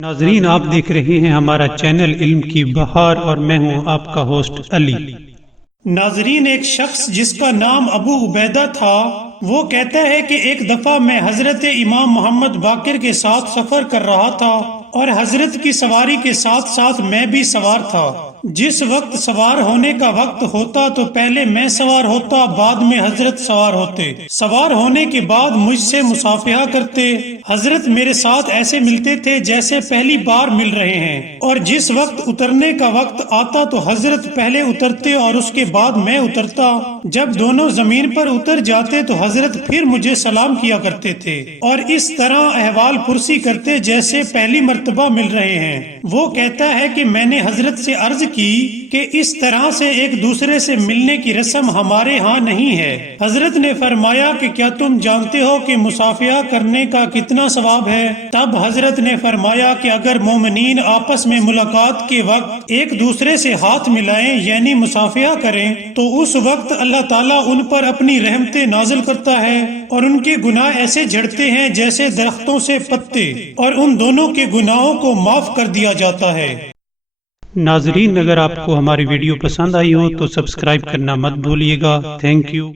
ناظرین، آپ دیکھ رہے ہیں ہمارا چینل علم کی بہار اور میں ہوں آپ کا ہوسٹ علی۔ ناظرین، ایک شخص جس کا نام ابو عبیدہ تھا وہ کہتا ہے کہ ایک دفعہ میں حضرت امام محمد باقر کے ساتھ سفر کر رہا تھا اور حضرت کی سواری کے ساتھ ساتھ میں بھی سوار تھا۔ جس وقت سوار ہونے کا وقت ہوتا تو پہلے میں سوار ہوتا، بعد میں حضرت سوار ہوتے۔ سوار ہونے کے بعد مجھ سے مصافحہ کرتے۔ حضرت میرے ساتھ ایسے ملتے تھے جیسے پہلی بار مل رہے ہیں، اور جس وقت اترنے کا وقت آتا تو حضرت پہلے اترتے اور اس کے بعد میں اترتا۔ جب دونوں زمین پر اتر جاتے تو حضرت پھر مجھے سلام کیا کرتے تھے اور اس طرح احوال پرسی کرتے جیسے پہلی مرتبہ مل رہے ہیں۔ وہ کہتا ہے کہ میں نے حضرت سے عرض کی کہ اس طرح سے ایک دوسرے سے ملنے کی رسم ہمارے ہاں نہیں ہے۔ حضرت نے فرمایا کہ کیا تم جانتے ہو کہ مصافحہ کرنے کا کتنا ثواب ہے؟ تب حضرت نے فرمایا کہ اگر مومنین آپس میں ملاقات کے وقت ایک دوسرے سے ہاتھ ملائیں یعنی مصافحہ کریں تو اس وقت اللہ تعالیٰ ان پر اپنی رحمتیں نازل کرتا ہے اور ان کے گناہ ایسے جھڑتے ہیں جیسے درختوں سے پتے، اور ان دونوں کے گناہوں کو معاف کر دیا جاتا ہے۔ ناظرین، اگر آپ کو ہماری ویڈیو پسند آئی ہو تو سبسکرائب کرنا مت بھولیے گا۔ Thank you.